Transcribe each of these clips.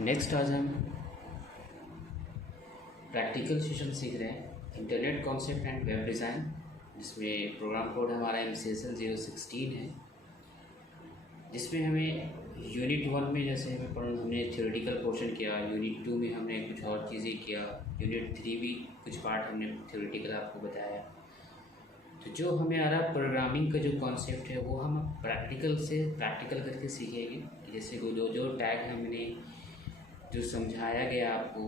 Next आज हम practical session सीख रहे हैं internet concept and web design, जिसमें प्रोग्राम कोड हमारा MCSL 016 है। जिसमें हमें यूनिट 1 में जैसे हमने थ्योरेटिकल पोर्शन किया, यूनिट 2 में हमने कुछ और चीज़ें किया, यूनिट 3 भी कुछ पार्ट हमने थ्योरेटिकल आपको बताया। तो जो हमें आ रहा प्रोग्रामिंग का जो कॉन्सेप्ट है वो हम प्रैक्टिकल करके सीखेंगे। जैसे जो टैग हमने जो समझाया गया आपको,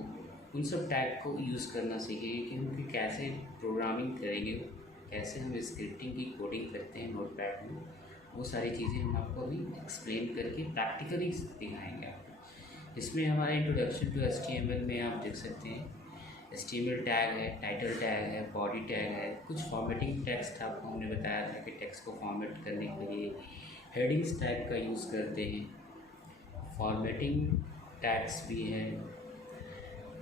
उन सब टैग को यूज़ करना सीखेंगे कि हम कैसे प्रोग्रामिंग करेंगे, कैसे हम स्क्रिप्टिंग की कोडिंग करते हैं नोटपैड में। वो सारी चीज़ें हम आपको अभी एक्सप्लेन करके प्रैक्टिकली दिखाएंगे आपको। इसमें हमारा इंट्रोडक्शन टू HTML में आप देख सकते हैं HTML टैग है, टाइटल टैग है, बॉडी टैग है, कुछ फॉर्मेटिंग टेक्स्ट आपको हमने बताया था कि टेक्स्ट को फॉर्मेट करने के लिए हेडिंग्स टैग का यूज़ करते हैं। फॉर्मेटिंग टैग्स भी है,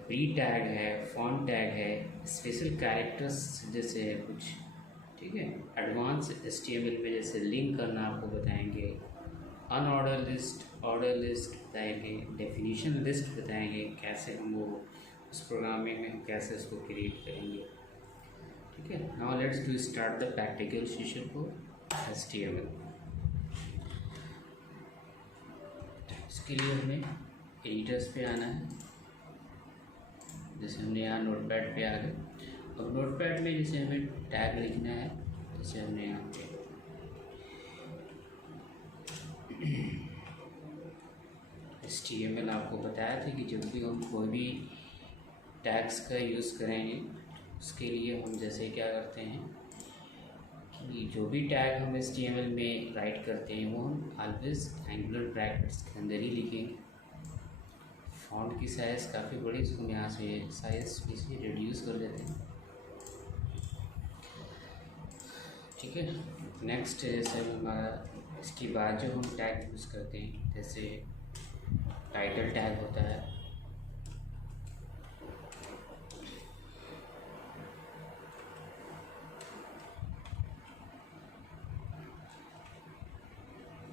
प्री टैग है, फॉन्ट टैग है, स्पेशल कैरेक्टर्स जैसे है कुछ, ठीक है। एडवांस HTML में जैसे लिंक करना आपको बताएंगे, अनऑर्डर लिस्ट, ऑर्डर लिस्ट बताएंगे, डेफिनेशन लिस्ट बताएंगे, कैसे हम वो उस प्रोग्रामिंग में कैसे उसको क्रिएट करेंगे, ठीक है। Now let's do start the practical session for HTML। इसके लिए हमें एडिटर्स पे आना है। जैसे हमने यहाँ नोटपैड पे आ गए। अब नोटपैड में जैसे हमें टैग लिखना है, जैसे हमने यहाँ पे HTML आपको बताया था कि जब भी हम कोई भी टैग्स का यूज़ करेंगे उसके लिए हम जैसे क्या करते हैं कि जो भी टैग हम HTML में राइट करते हैं वो हम ऑलवेज एंगुलर ब्रैकेट्स के अंदर ही लिखेंगे। फॉन्ट की साइज़ काफ़ी बड़ी, इसको हम यहाँ से साइज़ इसे रिड्यूस कर देते हैं, ठीक है। नेक्स्ट जैसे हमारा इसके बाद जो हम टैग यूज़ करते हैं, जैसे टाइटल टैग होता है,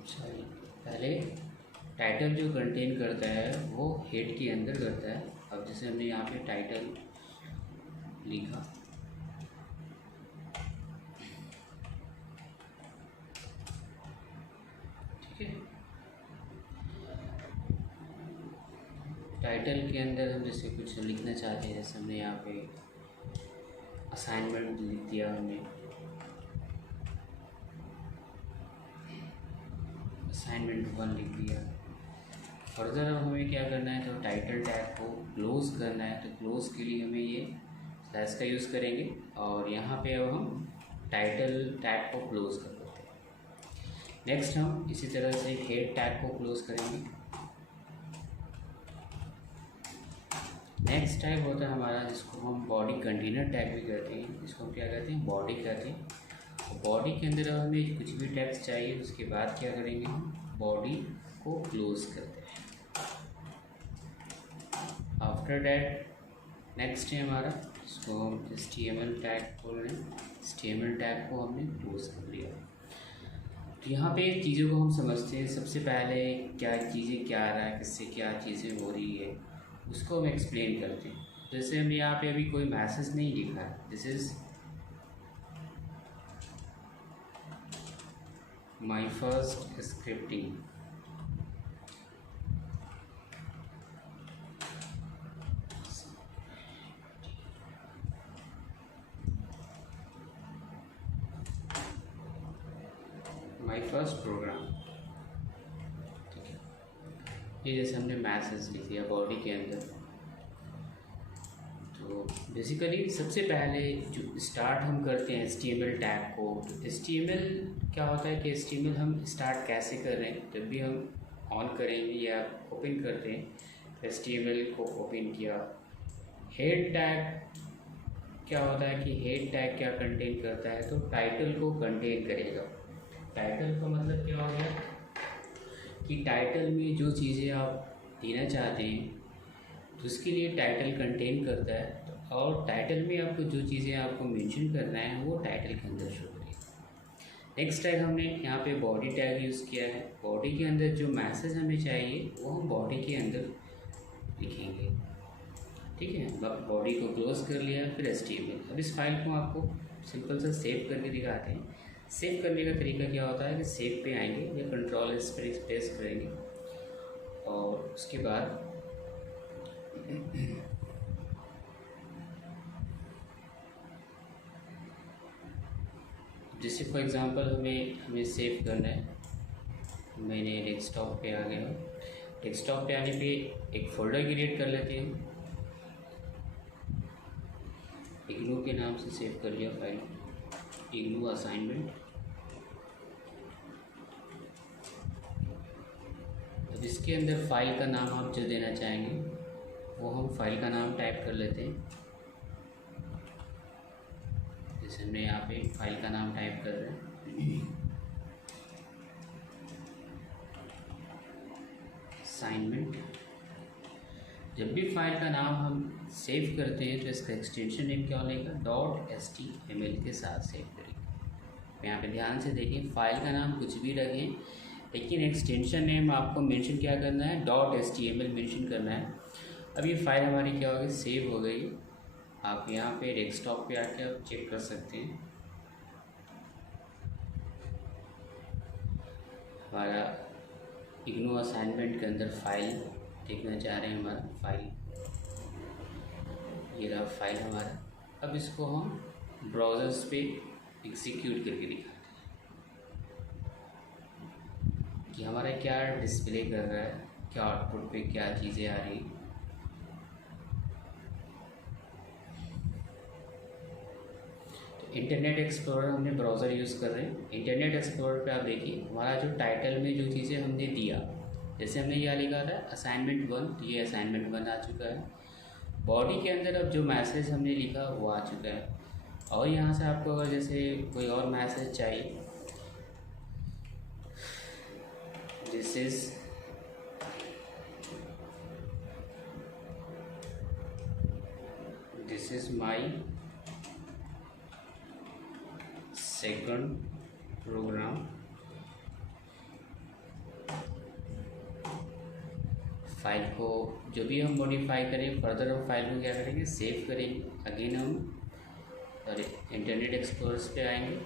सॉरी पहले टाइटल जो कंटेन करता है वो हेड के अंदर करता है। अब जैसे हमने यहाँ पे टाइटल लिखा, ठीक है। टाइटल के अंदर हम जैसे कुछ लिखना चाहते हैं, जैसे हमने यहाँ पे असाइनमेंट लिख दिया, हमने असाइनमेंट 1 लिख दिया। फर्दर अब हमें क्या करना है, तो टाइटल टैग को क्लोज करना है। तो क्लोज के लिए हमें ये स्लैश का यूज़ करेंगे और यहाँ पे अब हम टाइटल टैग को क्लोज कर देते हैं। नेक्स्ट हम इसी तरह से हेड टैग को क्लोज करेंगे। नेक्स्ट टैग होता है हमारा जिसको हम बॉडी कंटेनर टैग भी कहते हैं, जिसको हम क्या कहते हैं, बॉडी कहते हैं। बॉडी के अंदर हमें कुछ भी टेक्स्ट चाहिए, उसके बाद क्या करेंगे, हम बॉडी को क्लोज करते हैं। आफ्टर डैट नेक्स्ट है हमारा, इसको हम HTML टैग बोल रहे हैं, HTML टैग को हमने क्लोज कर लिया। तो यहाँ पे चीज़ों को हम समझते हैं। सबसे पहले क्या चीज़ें क्या आ रहा है, किससे क्या चीज़ें हो रही है, उसको हम एक्सप्लेन करते हैं। जैसे हमने यहाँ पे अभी कोई मैसेज नहीं लिखा है, this is my first scripting, my first program, ठीक है। ये जैसे हमने मैसेज लिख दिया बॉडी के अंदर। तो बेसिकली सबसे पहले जो स्टार्ट हम करते हैं HTML टैग को, तो HTML क्या होता है कि HTML हम स्टार्ट कैसे कर रहे हैं, जब भी हम ऑन करेंगे या ओपन करते हैं तो HTML को ओपन किया। हेड टैग क्या होता है कि हेड टैग क्या कंटेन करता है, तो टाइटल को कंटेन करेगा। टाइटल का मतलब क्या हो गया कि टाइटल में जो चीज़ें आप देना चाहते हैं तो उसके लिए टाइटल कंटेन करता है। और टाइटल में आपको जो चीज़ें आपको मेंशन करना है वो टाइटल के अंदर शो करेगा। नेक्स्ट टैग हमने यहाँ पे बॉडी टैग यूज़ किया है। बॉडी के अंदर जो मैसेज हमें चाहिए वो हम बॉडी के अंदर लिखेंगे। ठीक है, बॉडी को क्लोज कर लिया, फिर HTML। अब इस फाइल को आपको सिंपल सा सेव करके दिखाते हैं। सेव करने का तरीका क्या होता है कि सेव पे आएंगे या कंट्रोल एस पर प्रेस करेंगे और उसके बाद जैसे फॉर एग्ज़ाम्पल हमें सेव करना है। मैंने डेस्कटॉप पे आ गया। डेस्कटॉप पे आने पे एक फ़ोल्डर क्रिएट कर लेते हैं। इग्नू के नाम से सेव कर लिया फाइल, इग्नू असाइनमेंट। अब इसके अंदर फाइल का नाम आप जो देना चाहेंगे वो हम फाइल का नाम टाइप कर लेते हैं। जैसे हमने यहाँ पे फाइल का नाम टाइप कर रहे हैं, असाइनमेंट। जब भी फाइल का नाम हम सेव करते हैं तो इसका एक्सटेंशन नेम क्या लेगा, .html के साथ सेव करेंगे। यहाँ पे ध्यान से देखिए, फाइल का नाम कुछ भी रखें लेकिन एक्सटेंशन नेम आपको मेंशन क्या करना है, .html मेंशन करना है। अब ये फाइल हमारी क्या हो गई, सेव हो गई। आप यहाँ पे डेस्कटॉप पे आके आप चेक कर सकते हैं। हमारा इग्नू असाइनमेंट के अंदर फाइल देखना चाह रहे हैं, हमारा फाइल ये रहा फाइल हमारा। अब इसको हम ब्राउज़र्स पे एग्जीक्यूट करके दिखाते हैं कि हमारा क्या डिस्प्ले कर रहा है, क्या आउटपुट पे क्या चीज़ें आ रही हैं। तो इंटरनेट एक्सप्लोरर हमने ब्राउज़र यूज़ कर रहे हैं। इंटरनेट एक्सप्लोरर पे आप देखिए हमारा जो टाइटल में जो चीज़ें हमने दिया, जैसे हमने यह लिखा था असाइनमेंट 1, तो ये असाइनमेंट 1 आ चुका है। बॉडी के अंदर अब जो मैसेज हमने लिखा वो आ चुका है। और यहाँ से आपको अगर जैसे कोई और मैसेज चाहिए, this is my second program. File को जो भी हम मॉडिफाई करें, फर्दर हम फाइल को क्या करेंगे, सेव करेंगे। अगेन हम इंटरनेट एक्सप्लोरर्स पे आएंगे।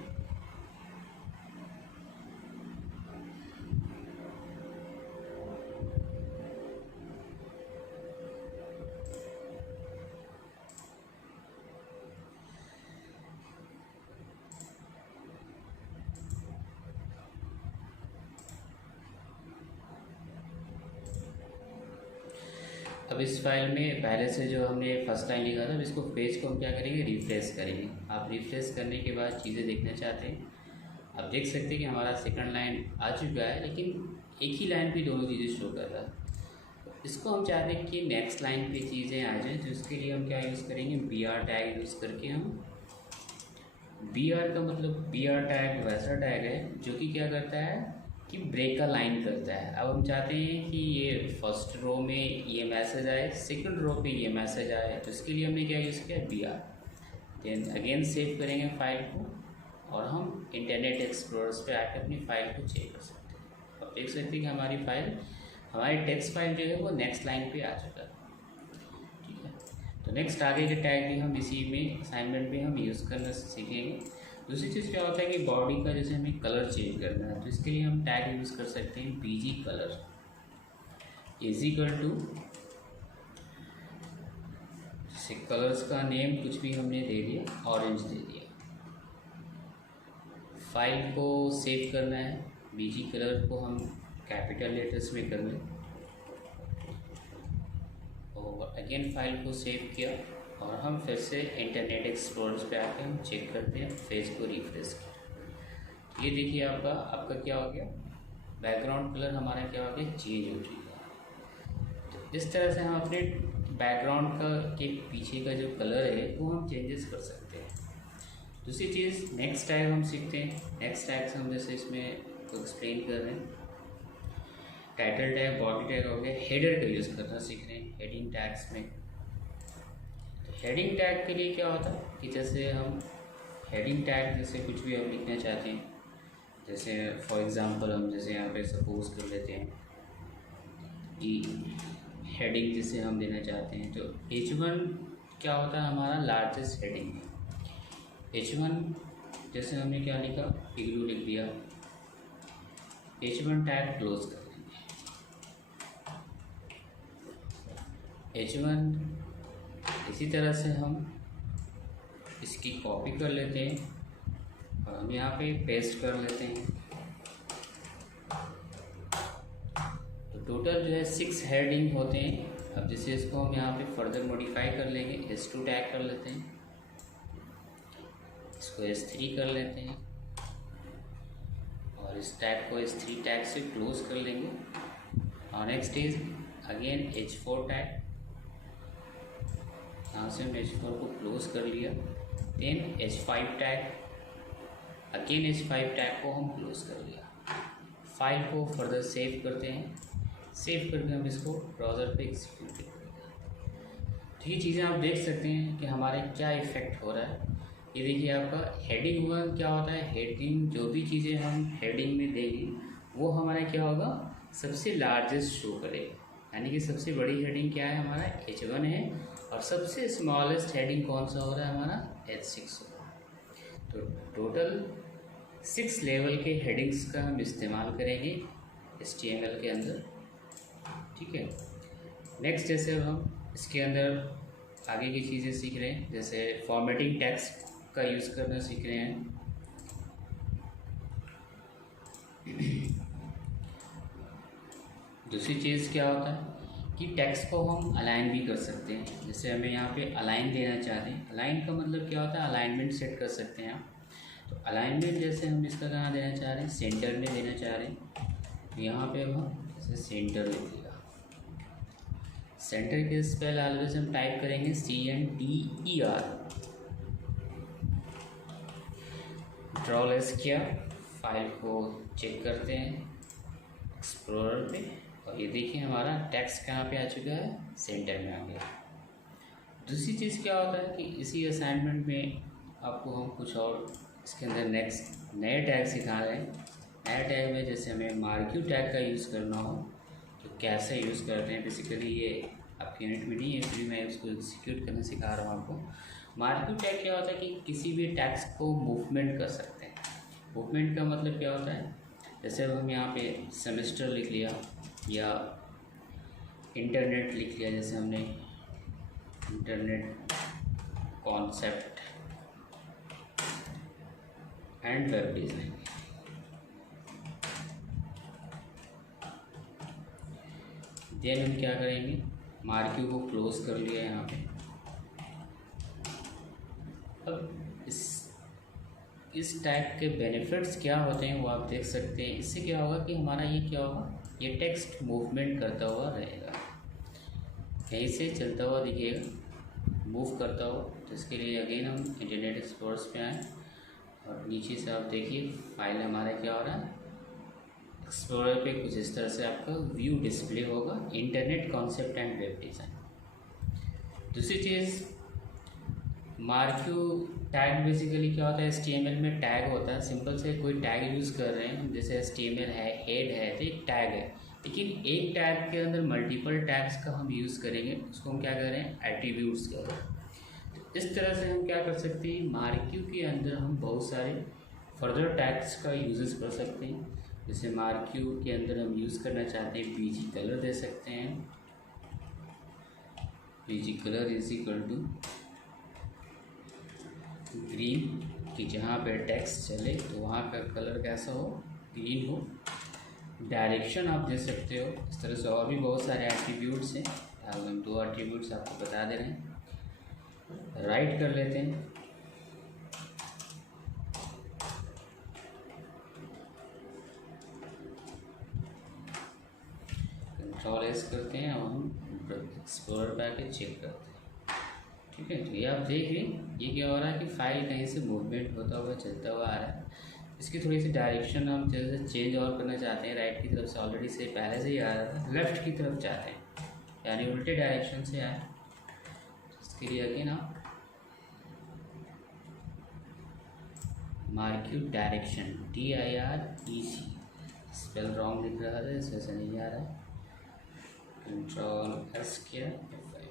अब इस फाइल में पहले से जो हमने फर्स्ट लाइन लिखा था, इसको पेज को हम क्या करेंगे, रिफ्रेश करेंगे। आप रिफ्रेश करने के बाद चीज़ें देखना चाहते हैं, आप देख सकते हैं कि हमारा सेकंड लाइन आ चुका है, लेकिन एक ही लाइन पे दोनों चीज़ें शो कर रहा है। इसको हम चाहते हैं कि नेक्स्ट लाइन पे चीज़ें आ जाएँ, तो इसके लिए हम क्या यूज़ करेंगे, BR टैग यूज़ करके। हम BR का मतलब BR टैग वैसा टैग है जो कि क्या करता है कि ब्रेक का लाइन करता है। अब हम चाहते हैं कि ये फर्स्ट रो में ये मैसेज आए, सेकंड रो पे ये मैसेज आए, तो इसके लिए हमने क्या यूज़ किया, BR। देन अगेन सेव करेंगे फाइल को और हम इंटरनेट एक्सप्लोरर्स पे आकर अपनी फाइल को चेक कर सकते हैं। अब देख सकते हैं कि हमारी फाइल, हमारी टेक्स्ट फाइल जो है वो नेक्स्ट लाइन पे आ चुका है। ठीक है, तो नेक्स्ट आगे के टैग भी हम इसी में असाइनमेंट में हम यूज़ करना सीखेंगे। दूसरी चीज़ क्या होता है कि बॉडी का जैसे हमें कलर चेंज करना है, तो इसके लिए हम टैग यूज़ कर सकते हैं BG colour is equal to, जैसे कलर्स का नेम कुछ भी हमने दे दिया, ऑरेंज दे दिया। फाइल को सेव करना है, BG कलर को हम कैपिटल लेटर्स में कर लें और अगेन फाइल को सेव किया और हम फिर से इंटरनेट एक्सप्लोरर्स पे आके हम चेक करते हैं, पेज को रिफ्रेश किया। ये देखिए आपका क्या हो गया, बैकग्राउंड कलर हमारा क्या हो गया, चेंज हो चुका है। तो इस तरह से हम अपने बैकग्राउंड का के पीछे का जो कलर है वो हम चेंजेस कर सकते हैं। दूसरी चीज़ नेक्स्ट टैग हम सीखते हैं। नेक्स्ट टैग से हम जैसे इसमें को एक्सप्लेन कर रहे हैं, टाइटल टैग, बॉडी टैग हो गया, हेडर का यूज़ करना सीख रहे हैं हेडिंग टैग्स में। हेडिंग टैग के लिए क्या होता है कि जैसे हम हेडिंग टैग जैसे कुछ भी हम लिखना चाहते हैं, जैसे फॉर एग्ज़ाम्पल हम जैसे यहाँ पे सपोज कर लेते हैं कि हेडिंग जिसे हम देना चाहते हैं, तो H1 क्या होता है, हमारा लार्जेस्ट हेडिंग है। H1 जैसे हमने क्या लिखा, इग्लू लिख दिया, H1 टैग क्लोज कर देंगे। H1 इसी तरह से हम इसकी कॉपी कर लेते हैं और हम यहाँ पे पेस्ट कर लेते हैं। तो टोटल जो है 6 हेडिंग होते हैं। अब जैसे इसको हम यहाँ पे फर्दर मॉडिफाई कर लेंगे, S2 टैग कर लेते हैं, इसको S3 कर लेते हैं और इस टैग को S3 टैग से क्लोज कर लेंगे। और next is again H4 tag, यहाँ से हमने H4 को क्लोज कर लिया। Then H5 tag, again H5 tag को हम क्लोज कर लिया। फाइल को फर्दर सेव करते हैं, सेव करके हम इसको ब्राउज़र पे एग्जीक्यूट करेंगे। तो ये चीज़ें आप देख सकते हैं कि हमारे क्या इफ़ेक्ट हो रहा है। ये देखिए आपका हेडिंग हुआ, क्या होता है, हेडिंग जो भी चीज़ें हम हेडिंग में देंगे वो हमारा क्या होगा, सबसे लार्जेस्ट शो करेगा। यानी कि सबसे बड़ी हेडिंग क्या है, हमारा H1 है और सबसे स्मॉलेस्ट हेडिंग कौन सा हो रहा है, हमारा H6 हो रहा है। तो टोटल 6 लेवल के हेडिंग्स का हम इस्तेमाल करेंगे HTML के अंदर, ठीक है। नेक्स्ट जैसे अब हम इसके अंदर आगे की चीज़ें सीख रहे हैं, जैसे फॉर्मेटिंग टेक्स्ट का यूज़ करना सीख रहे हैं। दूसरी चीज़ क्या होता है कि टेक्स्ट को हम अलाइन भी कर सकते हैं। जैसे हमें यहाँ पे अलाइन देना चाहते हैं, अलाइन का मतलब क्या होता है, अलाइनमेंट सेट कर सकते हैं आप। तो अलाइनमेंट जैसे हम इसका कहाँ देना चाह रहे हैं, सेंटर में देना चाह रहे हैं। तो यहाँ पे अब हम जैसे सेंटर लिख दिया, सेंटर के स्पेल ऑलवेज हम टाइप करेंगे CNTER। ड्रॉलेस किया, फाइल को चेक करते हैं एक्सप्लोरर पे और ये देखिए हमारा टेक्स्ट कहाँ पे आ चुका है, सेंटर में आ गया। दूसरी चीज़ क्या होता है कि इसी असाइनमेंट में आपको हम कुछ और इसके अंदर नेक्स्ट नए टैग सिखा रहे हैं। नए टैग में जैसे हमें मार्क्यू टैग का यूज़ करना हो तो कैसे यूज़ करते हैं। बेसिकली ये आपकी यूनिट में नहीं है, इसलिए मैं इसको एग्जीक्यूट करना सिखा रहा हूँ आपको। मार्क्यू टैग क्या होता है कि किसी भी टैग्स को मूवमेंट कर सकते हैं। मूवमेंट का मतलब क्या होता है, जैसे अब हम यहाँ पे सेमेस्टर लिख लिया या इंटरनेट लिख लिया, जैसे हमने internet concept and web design, then हम क्या करेंगे, मार्क्यू को क्लोज कर लिया यहाँ पे। अब इस टाइप के बेनिफिट्स क्या होते हैं वो आप देख सकते हैं। इससे क्या होगा कि हमारा ये क्या होगा, ये टेक्स्ट मूवमेंट करता हुआ रहेगा, कहीं से चलता हुआ दिखेगा, मूव करता हुआ। तो इसके लिए अगेन हम इंटरनेट एक्सप्लोरर पे आएँ और नीचे से आप देखिए फाइल हमारा क्या हो रहा है, एक्सप्लोरर पे कुछ इस तरह से आपका व्यू डिस्प्ले होगा, internet concept and web design. दूसरी चीज़, मार्क्यू टैग बेसिकली क्या होता है, HTML में टैग होता है। सिंपल से कोई टैग यूज़ कर रहे हैं, जैसे HTML है, हेड है, तो एक टैग है, लेकिन एक टैग के अंदर मल्टीपल टैग्स का हम यूज़ करेंगे, उसको हम क्या कर रहे हैं, एट्रीब्यूट्स कह रहे हैं। तो इस तरह से हम क्या कर सकते हैं, मार्क्यू के अंदर हम बहुत सारे फर्दर टैग्स का यूजेस कर सकते हैं। जैसे मार्क्यू के अंदर हम यूज़ करना चाहते हैं बीजी कलर दे सकते हैं, BG colour is equal to green, कि जहाँ पे टेक्स्ट चले तो वहाँ का कलर कैसा हो, ग्रीन हो। डायरेक्शन आप दे सकते हो, इस तरह से और भी बहुत सारे एट्रीब्यूट्स हैं। अब हम 2 एट्रीब्यूट्स आपको बता दे रहे हैं। राइट कर लेते हैं, कंट्रोल एस करते हैं और हम एक्सप्लोरर पे आके चेक करते हैं, ठीक है। तो ये आप देख रहे हैं ये क्या हो रहा है कि फाइल कहीं से मूवमेंट होता हुआ चलता हुआ आ रहा है। इसकी थोड़ी सी डायरेक्शन हम जैसे चेंज और करना चाहते हैं, राइट की तरफ से ऑलरेडी से पहले से ही आ रहा था, लेफ़्ट की तरफ चाहते हैं, यानी उल्टे डायरेक्शन से आए। इसके लिए अगेन आप marquee direction DIREC, spell wrong लिख रहा था, इस वजह से नहीं आ रहा है। कंट्रोल एस किया F5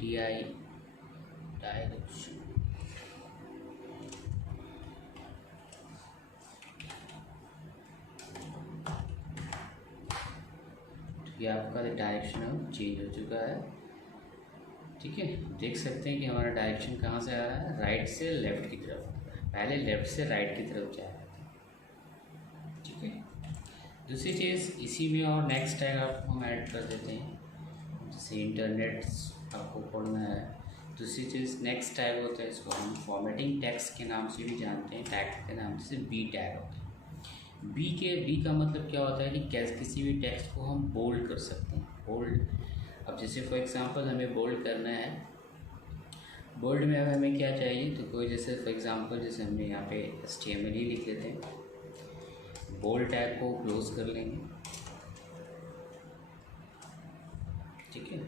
DI डायरेक्शन। ये आपका डायरेक्शन अब चेंज हो चुका है। ठीक है, देख सकते हैं कि हमारा डायरेक्शन कहाँ से आ रहा है, राइट से लेफ़्ट की तरफ। पहले लेफ़्ट से राइट की तरफ जा रहा था। ठीक है, दूसरी चीज़ इसी में और नेक्स्ट टैग आपको हम ऐड कर देते हैं, जैसे इंटरनेट आपको पढ़ना है। दूसरी चीज़ नेक्स्ट टैग होता है, इसको हम फॉर्मेटिंग टैग्स के नाम से भी जानते हैं, टैग के नाम से बी टैग होता है। बी का मतलब क्या होता है कि कैसे किसी भी टेक्स्ट को हम बोल्ड कर सकते हैं। बोल्ड, अब जैसे फॉर एग्जांपल हमें बोल्ड करना है, बोल्ड में अब हमें क्या चाहिए, तो कोई जैसे फॉर एग्जांपल जैसे हमने यहाँ पे HTML ही लिख लेते हैं, बोल्ड टैग को क्लोज कर लेंगे। ठीक है,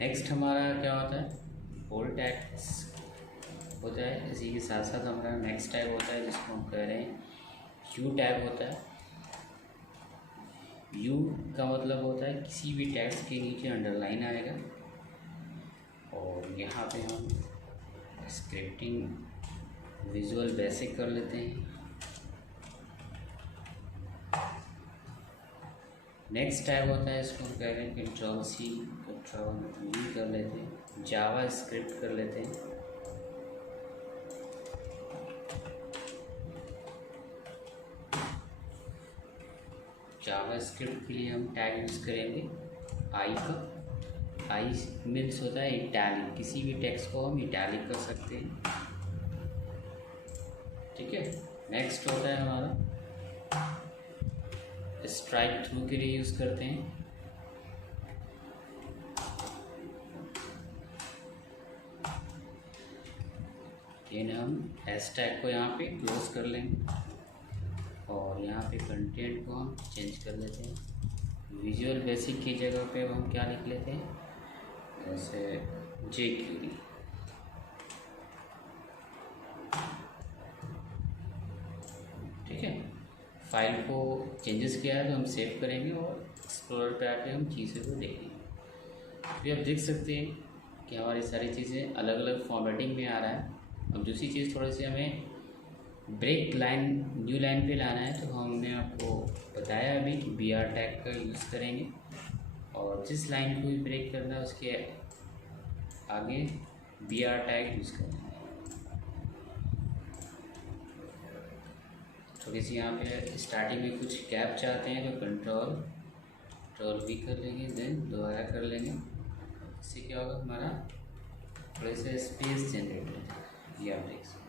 नेक्स्ट हमारा क्या होता है, बोल्ड टैग्स होता है। इसी के साथ साथ हमारा नेक्स्ट टैग होता है जिसको हम कह रहे हैं यू टैग होता है। यू का मतलब होता है किसी भी टैग्स के नीचे अंडरलाइन आएगा, और यहाँ पे हम स्क्रिप्टिंग विजुअल बेसिक कर लेते हैं। नेक्स्ट टैग होता है, इसको हम कह रहे हैं Ctrl+C Ctrl+V कर लेते हैं, जावा स्क्रिप्ट कर लेते हैं। जावा स्क्रिप्ट के लिए हम टैग यूज़ करेंगे आई का। आई मीन्स होता है इटैलिक, किसी भी टेक्स्ट को हम इटैलिक कर सकते हैं। ठीक है, नेक्स्ट होता है हमारा स्ट्राइक थ्रू के लिए यूज़ करते हैं। देन हम एस टैग को यहाँ पे क्लोज कर लेंगे, और यहाँ पे कंटेंट को हम चेंज कर लेते हैं। विजुअल बेसिक की जगह पे हम क्या लिख लेते हैं, जैसे jQuery। ठीक है, फाइल को चेंजेस किया है तो हम सेव करेंगे और एक्सप्लोरर पे आके हम चीज़ों को देखेंगे। तो आप देख सकते हैं कि हमारी सारी चीज़ें अलग अलग फॉर्मेटिंग में आ रहा है। अब दूसरी चीज़ थोड़ी सी हमें ब्रेक लाइन न्यू लाइन पे लाना है, तो हमने आपको बताया अभी कि BR टैग का यूज़ करेंगे, और जिस लाइन को भी ब्रेक करना है उसके आगे BR टैग यूज़ करेंगे। थोड़ी सी यहाँ पे स्टार्टिंग में कुछ गैप चाहते हैं तो Ctrl+V कर लेंगे, देन दोबारा कर लेंगे। इससे क्या होगा, हमारा थोड़े से स्पेस जनरेट हो जाएगा। ये आप देख सकते हैं,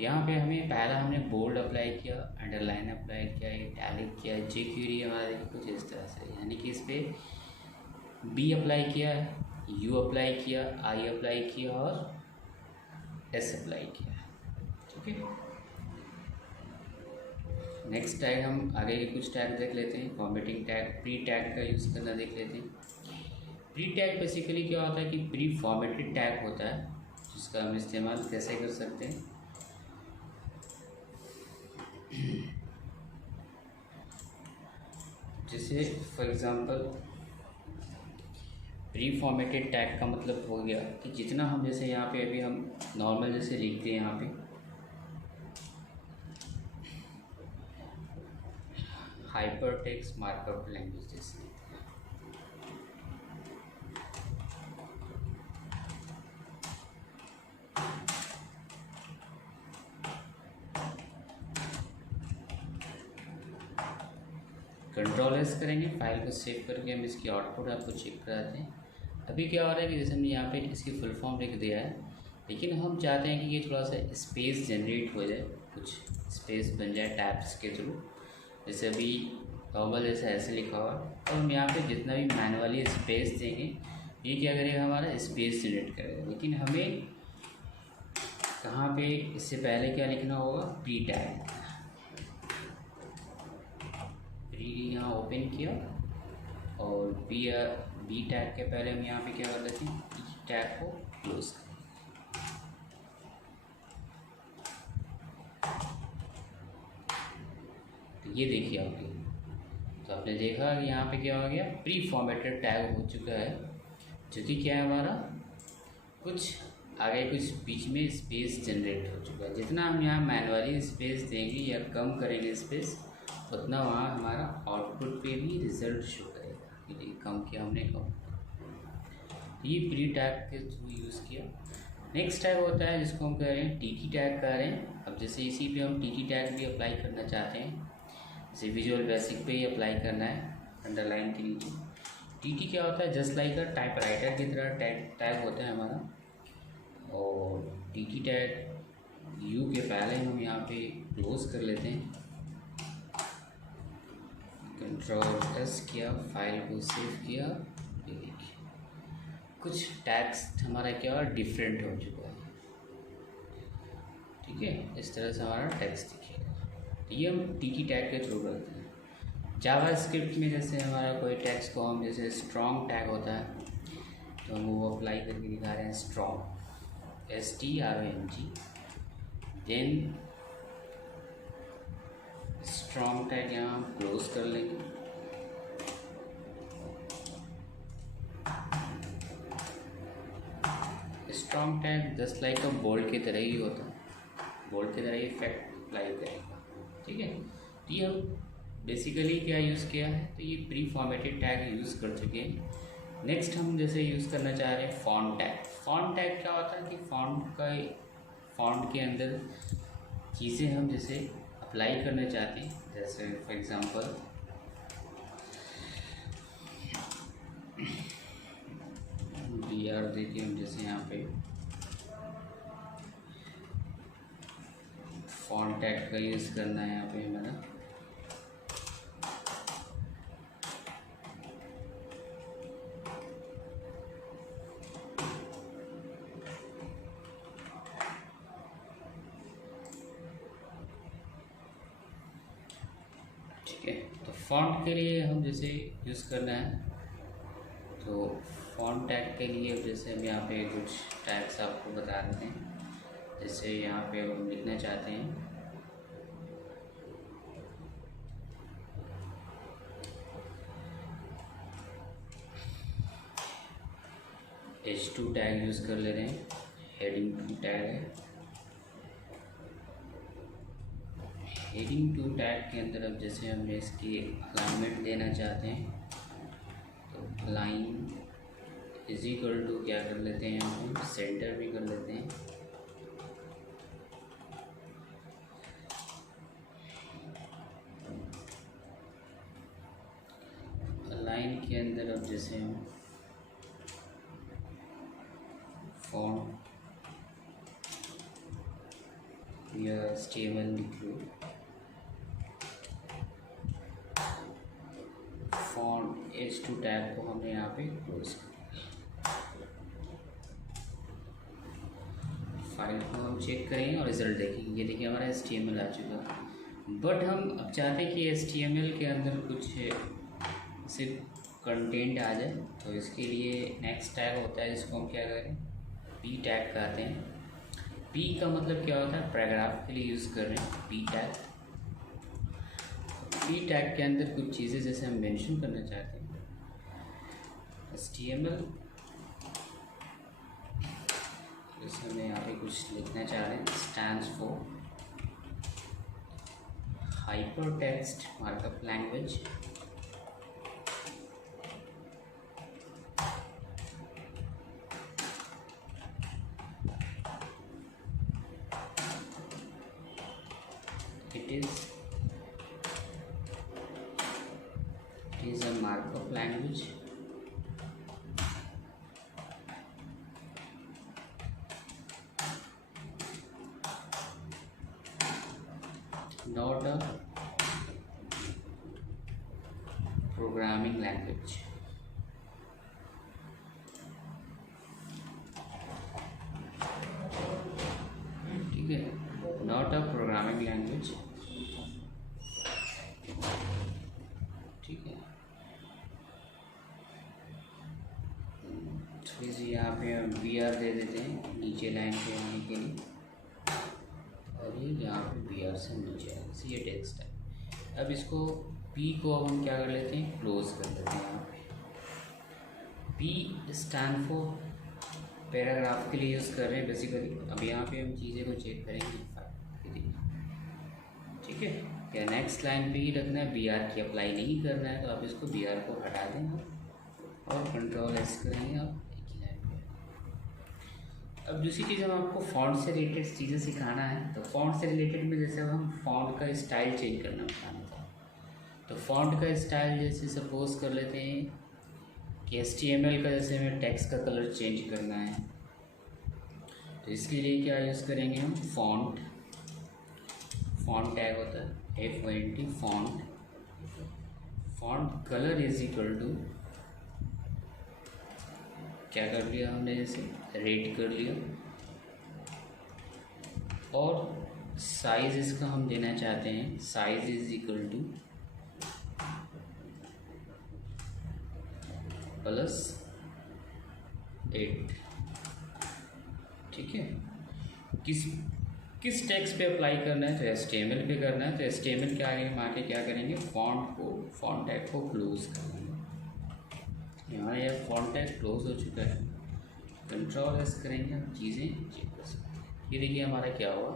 यहाँ पे हमें पहला हमने बोल्ड अप्लाई किया, अंडरलाइन अप्लाई किया, इटैलिक किया, jQuery हमारा देखिए कुछ इस तरह से, यानी कि इस पर B अप्लाई किया, U अप्लाई किया, I अप्लाई किया और S अप्लाई किया। ठीक है, नेक्स्ट टैग हम आगे के कुछ टैग देख लेते हैं। फॉर्मेटिंग टैग, प्री टैग का यूज़ करना देख लेते हैं। प्री टैग बेसिकली क्या होता है कि प्री फॉर्मेटेड टैग होता है, जिसका हम इस्तेमाल कैसे कर सकते हैं। जैसे for example pre formatted tag का मतलब हो गया कि जितना हम जैसे यहाँ पे अभी हम नॉर्मल जैसे लिखते हैं, यहाँ पे हाइपरटेक्स्ट मार्कअप लैंग्वेज जैसे Ctrl+S करेंगे, फाइल को सेव करके हम इसकी आउटपुट आपको चेक कराते हैं। अभी क्या हो रहा है कि जैसे हमने यहाँ पे इसकी फुल फॉर्म लिख दिया है, लेकिन हम चाहते हैं कि ये थोड़ा सा स्पेस जनरेट हो जाए, कुछ स्पेस बन जाए टैब्स के थ्रू। जैसे अभी नॉर्मल जैसे ऐसे लिखा हुआ, तो हम यहाँ पे जितना भी मैनुअली स्पेस देंगे, ये क्या करेगा, हमारा स्पेस जनरेट करेगा। लेकिन हमें कहाँ पे इससे पहले क्या लिखना होगा, प्री टैग। प्री यहाँ ओपन किया और बी टैग के पहले हम यहाँ पे क्या कर लेते हैं, ई टैग को क्लोज कर। ये देखिए आपके, तो आपने देखा कि यहाँ पे क्या हो गया, प्री फॉर्मेटेड टैग हो चुका है, जो कि क्या है हमारा कुछ आगे कुछ बीच में स्पेस जनरेट हो चुका है। जितना हम यहाँ मैनुअली स्पेस देंगे या कम करेंगे स्पेस, उतना वहाँ हमारा आउटपुट पे भी रिजल्ट शो करेगा कि कम किया हमने कम। ये प्री टैग के थ्रू यूज़ किया। नेक्स्ट टैग होता है जिसको हम कह रहे हैं टी टैग कह रहे हैं। अब जैसे इसी पे हम टी टैग भी अप्लाई करना चाहते हैं, जैसे विजुअल बेसिक पे ही अप्लाई करना है अंडरलाइन के नीचे। टी क्या होता है, जस्ट लाइक अ टाइपराइटर की तरह टैग होता है हमारा। और टी टैग यू के पहले हम यहाँ पे क्लोज कर लेते हैं, कंट्रोल एस किया, फाइल को सेव किया। ये देखिए कुछ टैग्स हमारा क्या डिफरेंट हो चुका है, ठीक है। इस तरह से हमारा टेक्स्ट दिखेगा। तो ये हम टी टैग के थ्रू करते हैं। जावा स्क्रिप्ट में जैसे हमारा कोई टेक्स्ट को हम जैसे स्ट्रॉन्ग टैग होता है, तो हम वो अप्लाई करके दिखा रहे हैं, strong STRONG। Then strong tag यहाँ हम क्लोज कर लेंगे। Strong tag just like a bold की तरह ही होता है, बोल्ड की तरह ही इफेक्ट अप्लाई करेगा, ठीक है। तो ये हम बेसिकली क्या यूज़ किया है, तो ये प्री फॉर्मेटेड टैग यूज़ कर चुके हैं। नेक्स्ट हम जैसे यूज़ करना चाह रहे हैं फॉन्ट टैग। फॉन्ट टैग क्या होता है कि फॉन्ट के अंदर चीज़ें हम जैसे अप्लाई करना चाहते हैं, जैसे फॉर एग्ज़ाम्पल BR देखिए, हम जैसे यहाँ पे फॉन्ट टैग का यूज़ करना है यहाँ पे हमारा। ठीक है, तो फॉन्ट के लिए हम जैसे यूज़ करना है, तो फॉन्ट टैग के लिए जैसे हम यहाँ पे कुछ टैग्स आपको बता देते हैं। जैसे यहाँ पे हम लिखना चाहते हैं H2 टैग यूज़ कर ले रहे हैं, हेडिंग 2 टैग है। हेडिंग 2 टैग के अंदर अब जैसे हम इसकी अलाइनमेंट देना चाहते हैं, तो अलाइन इज इक्वल टू क्या कर लेते हैं, हम सेंटर भी कर लेते हैं। अलाइन के अंदर अब जैसे हम फॉन्ट या HTML लिख लो, फॉन्ट H2 टैग को हमने यहाँ पे क्लोज कर दिया। फाइल को हम चेक करेंगे और रिजल्ट देखेंगे। ये देखिए हमारा HTML आ चुका, बट हम अब चाहते हैं कि HTML के अंदर कुछ सिर्फ कंटेंट आ जाए। तो इसके लिए नेक्स्ट टैग होता है जिसको हम क्या करें, P टैग कहते हैं। P का मतलब क्या होता है, पैराग्राफ के लिए यूज़ कर रहे हैं P टैग। P टैग के अंदर कुछ चीज़ें जैसे हम मेंशन करना चाहते हैं, HTML जैसे हमें यहाँ पे कुछ लिखना चाह रहे हैं, stands for hypertext markup language. It is a markup language not a programming language। ठीक है, not a programming language, ठीक है। थोड़ी सी यहाँ पे हम BR दे देते हैं नीचे लाइन पे आने के लिए, और ये यहाँ पे BR से नीचे आएगा, ये टेक्स्ट है। अब इसको पी को अब हम क्या कर लेते हैं, क्लोज कर लेते हैं। यहाँ पे पी स्टैंड फॉर पैराग्राफ के लिए यूज़ कर रहे हैं बेसिकली। अब यहाँ पे हम चीज़ें को चेक करेंगे, ठीक है। या नेक्स्ट लाइन पे ही रखना है, बी आर की अप्लाई नहीं करना है, तो आप इसको बी आर को हटा दें और कंट्रोल एस करेंगे आप, एक ही लाइन पे। अब दूसरी चीज़ हम आपको फॉन्ट से रिलेटेड चीज़ें सिखाना है। तो फॉन्ट से रिलेटेड में जैसे हम फॉन्ट का स्टाइल चेंज करना बताना था, तो फॉन्ट का स्टाइल जैसे सपोज कर लेते हैं कि HTML का जैसे हमें टेक्स्ट का कलर चेंज करना है, तो इसके लिए क्या यूज़ करेंगे हम, फॉन्ट टैग होता है FONT, font colour is equal to क्या कर लिया हमने, जैसे रेड कर लिया, और साइज इसका हम देना चाहते हैं, साइज इज इक्वल टू +8, ठीक है। किस टेक्स्ट पे अप्लाई करना है, तो HTML पे करना है। तो HTML के आगे हम आके क्या करेंगे, फॉन्ट टैग को क्लोज करेंगे। यहाँ यह फॉन्ट टैग क्लोज हो चुका है, कंट्रोल एस करेंगे, हम चीज़ें चेक कर सकते हैं। ये देखिए हमारा क्या हुआ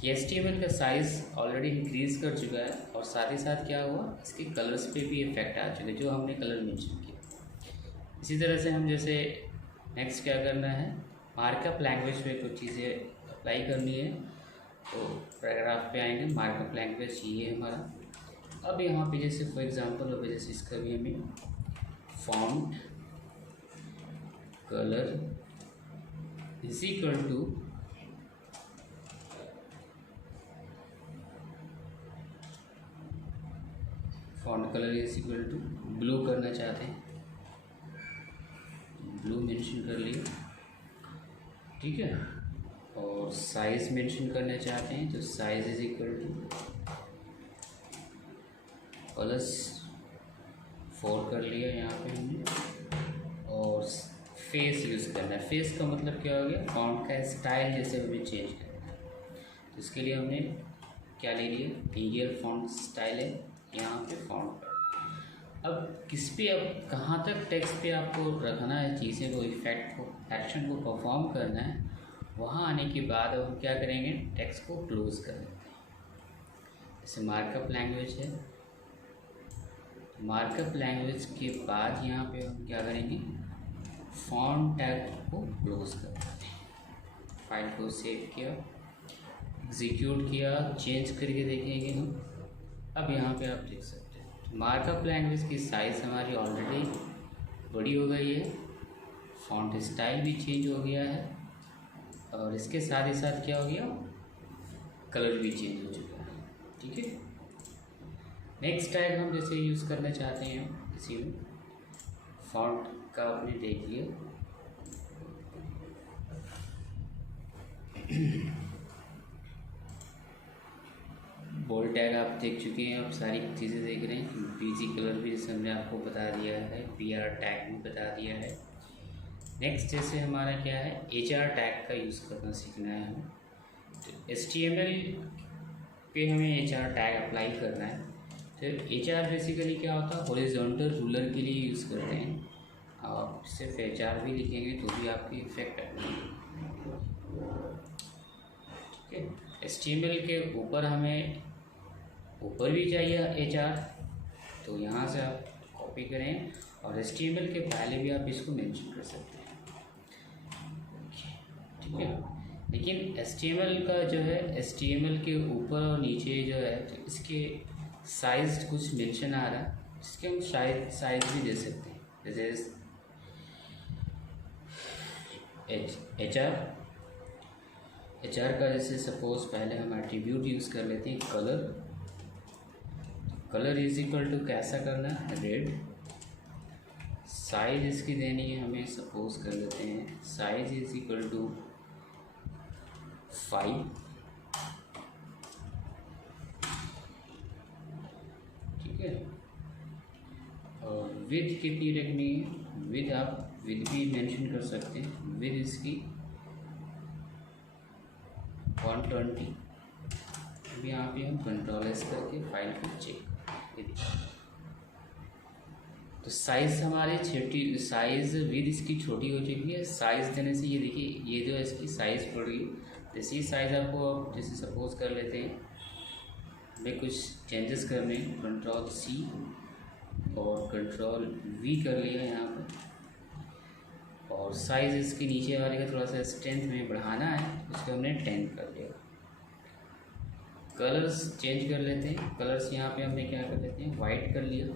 कि HTML का साइज़ ऑलरेडी इंक्रीज़ कर चुका है, और साथ ही साथ क्या हुआ, इसके कलर्स पे भी इफेक्ट आ चुके जो हमने कलर मेंशन किया। इसी तरह से हम जैसे नेक्स्ट क्या करना है, मार्कअप लैंग्वेज पे कुछ चीज़ें अप्लाई करनी है, तो पैराग्राफ पे आएंगे, मार्कअप लैंग्वेज ये है हमारा। अब यहाँ पे जैसे फॉर एग्जांपल हो, जैसे इसका भी हमें font colour is equal to font colour is equal to blue करना चाहते हैं, ब्लू मेंशन कर लिया, ठीक है। और साइज मेंशन करना चाहते हैं, तो साइज इज इक्वल टू +4 कर लिया यहाँ पे हमने। और फेस यूज़ करना है, फेस का मतलब क्या हो गया, फॉन्ट का स्टाइल जैसे हमें चेंज करना है, तो इसके लिए हमने क्या ले लिया, एरियल फॉन्ट स्टाइल है यहाँ पे फॉन्ट। अब किस पे, अब कहाँ तक टेक्स्ट पे आपको रखना है चीज़ें को, इफेक्ट को, एक्शन को परफॉर्म करना है, वहाँ आने के बाद अब हम क्या करेंगे, टेक्स्ट को क्लोज कर देते हैं। जैसे मार्कअप लैंग्वेज है, मार्कअप लैंग्वेज के बाद यहाँ पे हम क्या करेंगे, फॉन्ट टैग को क्लोज कर देते हैं। फाइल को सेव किया, एग्जीक्यूट किया, चेंज करके देखेंगे हम। अब यहाँ पे आप देख सकते हैं मार्कअप लैंग्वेज की साइज़ हमारी ऑलरेडी बड़ी हो गई है, फॉन्ट स्टाइल भी चेंज हो गया है, और इसके साथ ही साथ क्या हो गया, कलर भी चेंज हो चुका है, ठीक है। नेक्स्ट टैग हम जैसे यूज़ करना चाहते हैं, इसी में फॉन्ट का आपने देख लिया, बोल्ड टैग आप देख चुके हैं, आप सारी चीज़ें देख रहे हैं। बीजी कलर भी जैसे हमने आपको बता दिया है, PR टैग भी बता दिया है। नेक्स्ट जैसे हमारा क्या है, HR टैग का यूज़ करना सीखना है हमें। तो HTML पे हमें HR टैग अप्लाई करना है। तो HR बेसिकली क्या होता है, हॉरिजॉन्टल रूलर के लिए यूज़ करते हैं। आप सिर्फ HR भी लिखेंगे तो भी आपकी इफेक्ट आएगी, ठीक है। HTML के ऊपर हमें ऊपर भी चाहिए HR, तो यहाँ से आप कॉपी करें, और HTML के पहले भी आप इसको मेंशन कर सकते हैं, ठीक है। लेकिन HTML का जो है, HTML के ऊपर और नीचे जो है, तो इसके साइज कुछ मेंशन आ रहा है, इसके हम शायद साइज भी दे सकते हैं। जैसे HR का जैसे सपोज पहले हम एट्रीब्यूट यूज़ कर लेते हैं, कलर इज इक्वल टू कैसा करना है, रेड। साइज इसकी देनी है हमें, सपोज कर लेते हैं साइज इज इक्वल टू 5, ठीक है। और विथ कितनी रखनी है, विथ आप विथ भी मेंशन कर सकते हैं, विथ इसकी 120, अब यहाँ पे हम कंट्रोल एस करके फाइल को चेक करेंगे। तो साइज़ हमारे छोटी, साइज़ विद इसकी छोटी हो चुकी है। साइज़ देने से ये देखिए ये जो है इसकी साइज़ बढ़ गई। जैसे साइज़ आपको अब जैसे सपोज कर लेते हैं हमें कुछ चेंजेस करने, कंट्रोल सी और कंट्रोल वी कर लिया यहाँ पर, और साइज़ इसके नीचे वाले का थोड़ा सा स्ट्रेंथ में बढ़ाना है, उसको हमने 10 कर लिया। कलर्स चेंज कर लेते हैं। कलर्स यहाँ पे हमने क्या कर लेते हैं, वाइट कर लिया।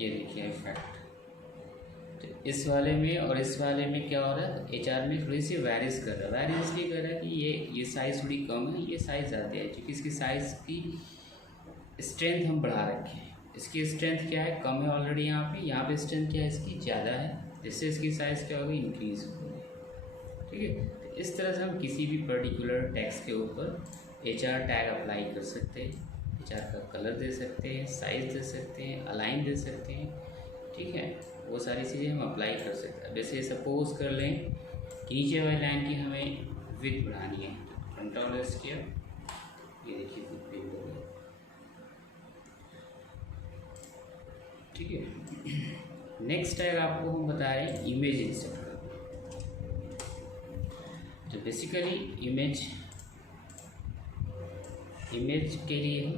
ये देखिए इफेक्ट। तो इस वाले में और इस वाले में क्या हो रहा है, एचआर में थोड़ी सी वेरियस कर रहा है। वेरियस इसलिए कर रहा है कि ये साइज़ थोड़ी कम है, ये साइज़ ज़्यादा है, क्योंकि इसकी साइज़ की स्ट्रेंथ हम बढ़ा रखे हैं। इसकी स्ट्रेंथ क्या है, कम है ऑलरेडी यहाँ पे स्ट्रेंथ क्या है इसकी ज़्यादा है, जिससे इसकी साइज़ क्या होगी, इंक्रीज़ होगी। ठीक है, तो इस तरह से हम किसी भी पर्टिकुलर टेक्स्ट के ऊपर एचआर टैग अप्लाई कर सकते हैं। एचआर का कलर दे सकते हैं, साइज़ दे सकते हैं, अलाइन दे सकते हैं। ठीक है, वो सारी चीज़ें हम अप्लाई कर सकते हैं। जैसे सपोज कर लें कि नीचे वाली लाइन की हमें विड्थ बढ़ानी है, कंट्रोल एस किया, ये देखिए विड्थ हो गया। ठीक है, नेक्स्ट टैग आपको हम बता रहे हैं इमेज इंसर्ट। तो बेसिकली इमेज के लिए हम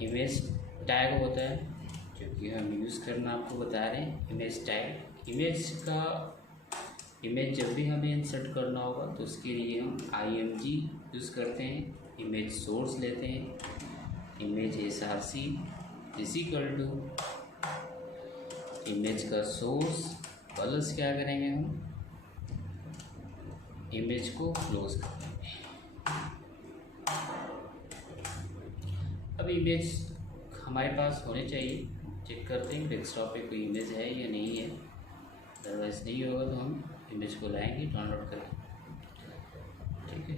इमेज टैग होता है जो कि हम यूज़ करना आपको बता रहे हैं। इमेज टैग, इमेज जब भी हमें इंसर्ट करना होगा तो उसके लिए हम img यूज़ करते हैं। इमेज सोर्स लेते हैं, image src is equal to image का सोर्स प्लस क्या करेंगे, हम इमेज को क्लोज कर देंगे। अब इमेज हमारे पास होने चाहिए, चेक करते हैं डेस्कटॉप पे कोई इमेज है या नहीं है। अदरवाइज नहीं होगा तो हम इमेज को लाएंगे डाउनलोड करेंगे। ठीक है,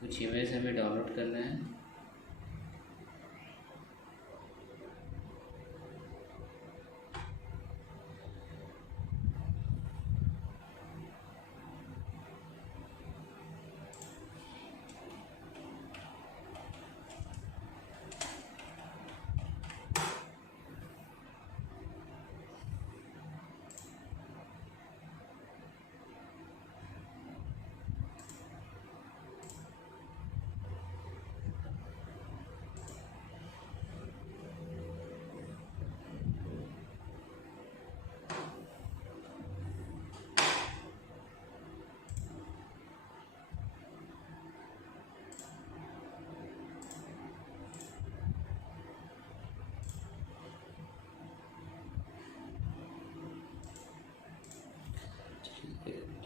कुछ इमेज हमें डाउनलोड करना है।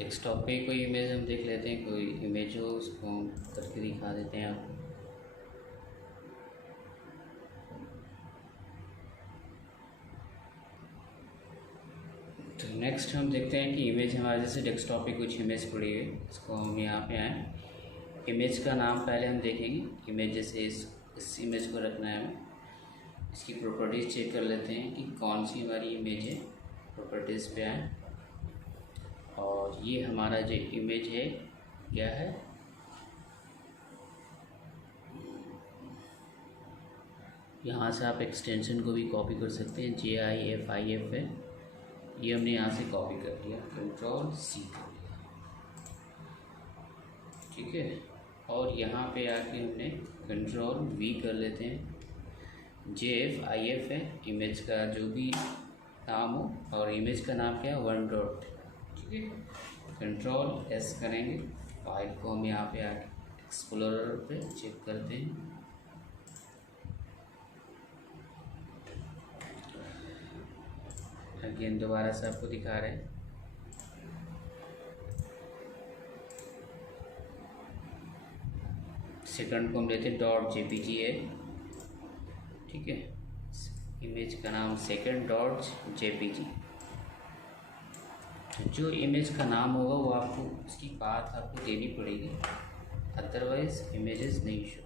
डेस्कटॉप पे कोई इमेज हम देख लेते हैं, कोई इमेज हो उसको हम करके दिखा देते हैं आपको। तो नेक्स्ट हम देखते हैं कि इमेज हमारे जैसे डेस्कटॉप पे कुछ इमेज पड़ी है, इसको हम यहाँ पे आए। इमेज का नाम पहले हम देखेंगे। इमेज जैसे इस इमेज को रखना है हमें, इसकी प्रॉपर्टीज़ चेक कर लेते हैं कि कौन सी हमारी इमेज है। प्रॉपर्टीज़ पे आए और ये हमारा जो इमेज है क्या है, यहाँ से आप एक्सटेंशन को भी कॉपी कर सकते हैं, JIFIF है, ये हमने यहाँ से कॉपी कर लिया, कंट्रोल C कर लिया। ठीक है, और यहाँ पे आके हमने कंट्रोल V कर लेते हैं। JFIF है, इमेज का जो भी नाम हो, और इमेज का नाम क्या है, वन डॉट। ठीक है, कंट्रोल S करेंगे। फाइल को हम यहाँ पे आके एक्सप्लोरर पे चेक करते हैं। अगेन दोबारा से आपको दिखा रहे हैं। सेकंड को हम लेते हैं .jpg है। ठीक है, इमेज का नाम सेकंड .jpg। जो इमेज का नाम होगा वो आपको उसकी पाथ आपको देनी पड़ेगी, अदरवाइज इमेजेस नहीं शो।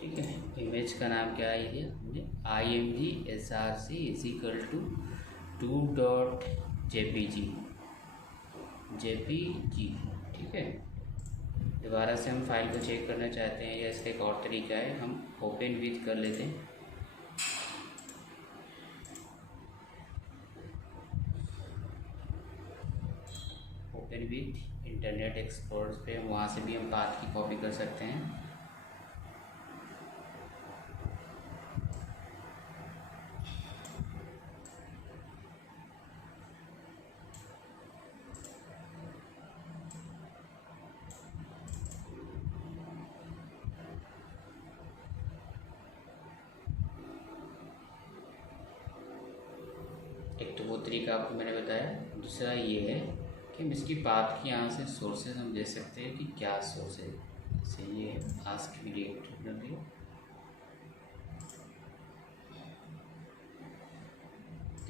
ठीक है, इमेज का नाम क्या है ये हमने img src = 2.jpg ठीक है। दोबारा से हम फाइल को चेक करना चाहते हैं, या इसका एक और तरीका है, हम ओपन विथ कर लेते हैं। ओपन विथ इंटरनेट एक्सप्लोरर पे वहाँ से भी हम पाथ की कॉपी कर सकते हैं। एक तो वो तरीका आपको मैंने बताया, दूसरा ये है कि हम इसकी पाथ की यहाँ से सोर्सेज हम दे सकते हैं कि क्या सोर्स है। जैसे ये आस्क मी डायरेक्टरी,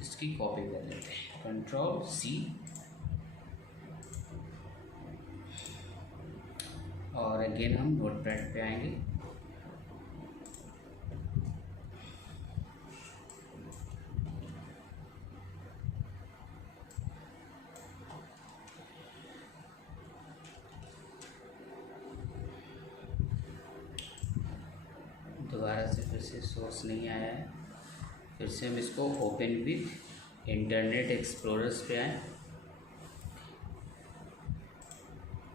इसकी कॉपी कर लेते हैं, Ctrl+C, और अगेन हम नोटपैड पे आएंगे। दोबारा से फिर से सोर्स नहीं आया है, फिर से हम इसको ओपन विथ इंटरनेट एक्सप्लोरर्स पे आए।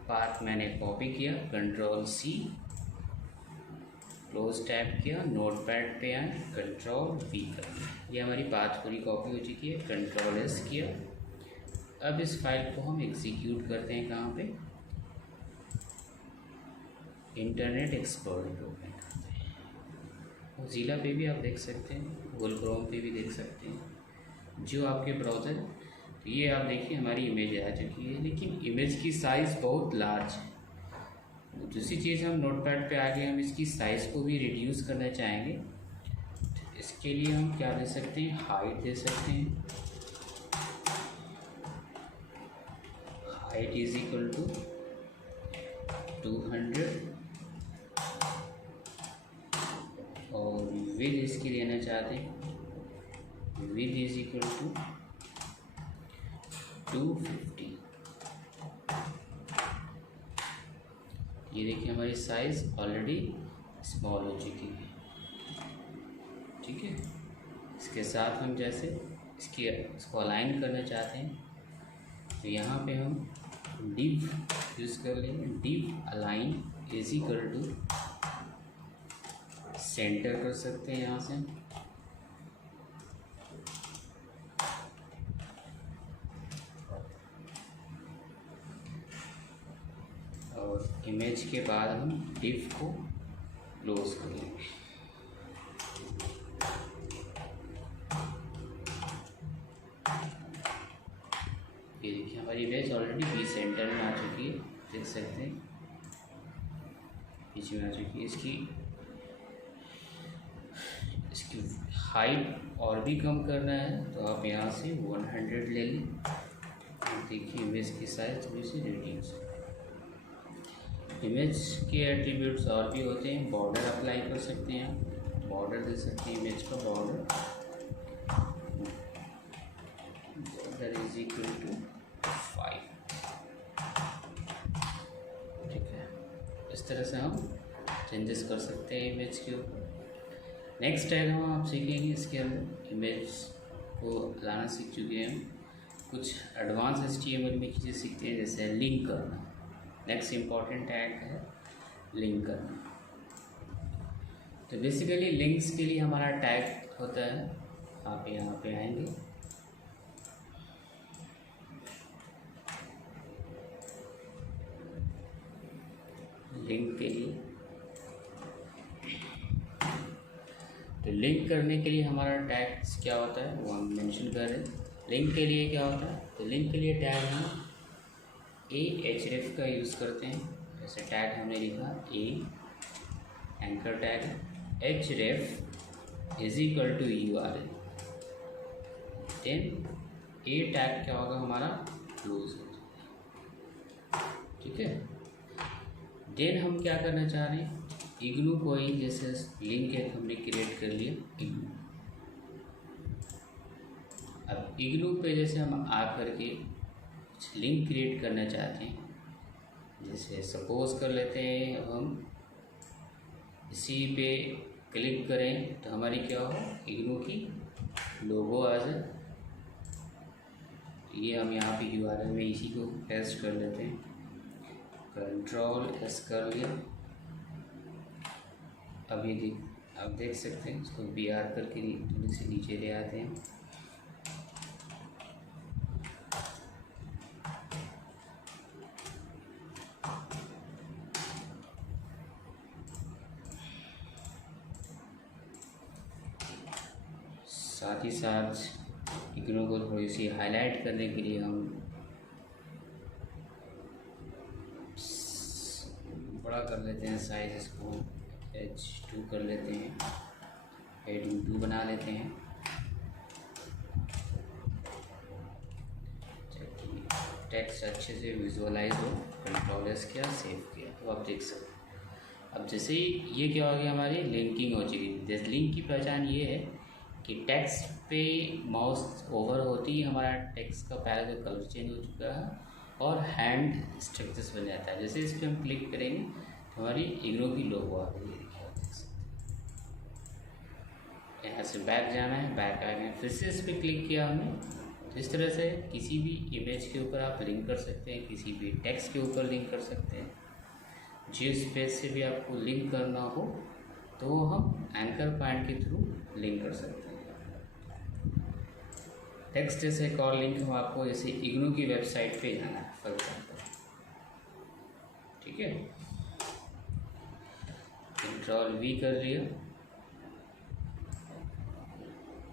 पाथ मैंने कॉपी किया, Ctrl+C, क्लोज टैब किया, नोटपैड पे आए, Ctrl+V कर दिया। ये हमारी पाथ पूरी कॉपी हो चुकी है। Ctrl+S किया। अब इस फाइल को हम एग्जीक्यूट करते हैं कहाँ पे, इंटरनेट एक्सप्लोरर पे ओपन करते हैं। मोज़िला पे भी आप देख सकते हैं, गूगल क्रोम पे भी देख सकते हैं, जो आपके ब्राउज़र। तो ये आप देखिए हमारी इमेज आ चुकी है, लेकिन इमेज की साइज़ बहुत लार्ज है। दूसरी चीज़, हम नोटपैड पे आगे हम इसकी साइज़ को भी रिड्यूस करना चाहेंगे, तो इसके लिए हम क्या दे सकते हैं, हाइट दे सकते हैं। हाइट = 200 और विद इसकी लेना चाहते हैं, विद = 250। ये देखिए हमारी साइज़ ऑलरेडी स्मॉल हो चुकी है। ठीक है, इसके साथ हम जैसे इसको अलाइन करना चाहते हैं, तो यहाँ पे हम div यूज़ कर लेंगे। div align = सेंटर कर सकते हैं यहाँ से, और इमेज के बाद हम div को क्लोज कर लेंगे। ये देखिए हमारी इमेज ऑलरेडी बी सेंटर में आ चुकी है, देख सकते हैं बीच में आ चुकी है। इसकी हाइट और भी कम करना है तो आप यहाँ से 100 ले लें। देखिए इमेज की साइज थोड़ी सी रिड्यूस है। इमेज के एट्रीब्यूट्स और भी होते हैं, बॉर्डर अप्लाई कर सकते हैं, बॉर्डर दे सकते हैं, इमेज का बॉर्डर = 5। ठीक है, इस तरह से हम चेंजेस कर सकते हैं इमेज के ऊपर। नेक्स्ट टैग हम आप सीखेंगे, इसके अंदर इमेज को लाना सीख चुके हैं हम, कुछ एडवांस HTML में चीज़ें सीखते हैं, जैसे लिंक करना। नेक्स्ट इम्पॉर्टेंट टैग है लिंक करना। तो बेसिकली लिंक्स के लिए हमारा टैग होता है, आप यहाँ पे आएंगे, लिंक के लिए। तो लिंक करने के लिए हमारा टैग क्या होता है वो हम मेंशन कर रहे हैं। लिंक के लिए क्या होता है, तो लिंक के लिए टैग हम href का यूज़ करते हैं। जैसे टैग हमने लिखा anchor tag href is equal to URL, then a tag क्या होगा हमारा, क्लोज हो जाएगा। ठीक है, देन हम क्या करना चाह रहे हैं, इग्नू को ही जैसे लिंक एक हमने क्रिएट कर लिया इग्नू। अब इग्नू पे जैसे हम आ करके कुछ लिंक क्रिएट करना चाहते हैं, जैसे सपोज कर लेते हैं अब हम इसी पे क्लिक करें तो हमारी क्या हो, इग्नू की लोगो आ जाए। ये हम यहाँ पे URL में इसी को पेस्ट कर लेते हैं, Ctrl+S कर लिया। अब ये आप देख सकते हैं, इसको BR करके थोड़ी सी नीचे ले आते हैं। साथ ही साथ इग्नू को थोड़ी सी हाईलाइट करने के लिए हम बड़ा कर लेते हैं साइज, इसको H2 कर लेते हैं, हेडिंग 2 बना लेते हैं। टेक्स्ट अच्छे से विजुअलाइज हो, Ctrl+S किया, सेव किया, तो आप देख सकते हैं। अब जैसे ही ये क्या हो गया, हमारी लिंकिंग हो चुकी है। लिंक की पहचान ये है कि टेक्स्ट पे माउस ओवर होती ही हमारा टेक्स्ट का पहले का कलर चेंज हो चुका है और हैंड स्ट्रक्चर्स बन जाता है। जैसे इस पर हम क्लिक करेंगे तो हमारी इग्नू की लोगो आ गई है। यहाँ से बैक जाना है, बैक आ गए, फिर से इस पर क्लिक किया हमने। तो इस तरह से किसी भी इमेज के ऊपर आप लिंक कर सकते हैं, किसी भी टेक्स्ट के ऊपर लिंक कर सकते हैं। जियो स्पेस से भी आपको लिंक करना हो तो वो हम एंकर पॉइंट के थ्रू लिंक कर सकते हैं। टेक्स्ट जैसे एक और लिंक हम आपको जैसे इग्नू की वेबसाइट पे जाना है फॉर एग्जाम्पल, ठीक है, Ctrl+V कर लिया।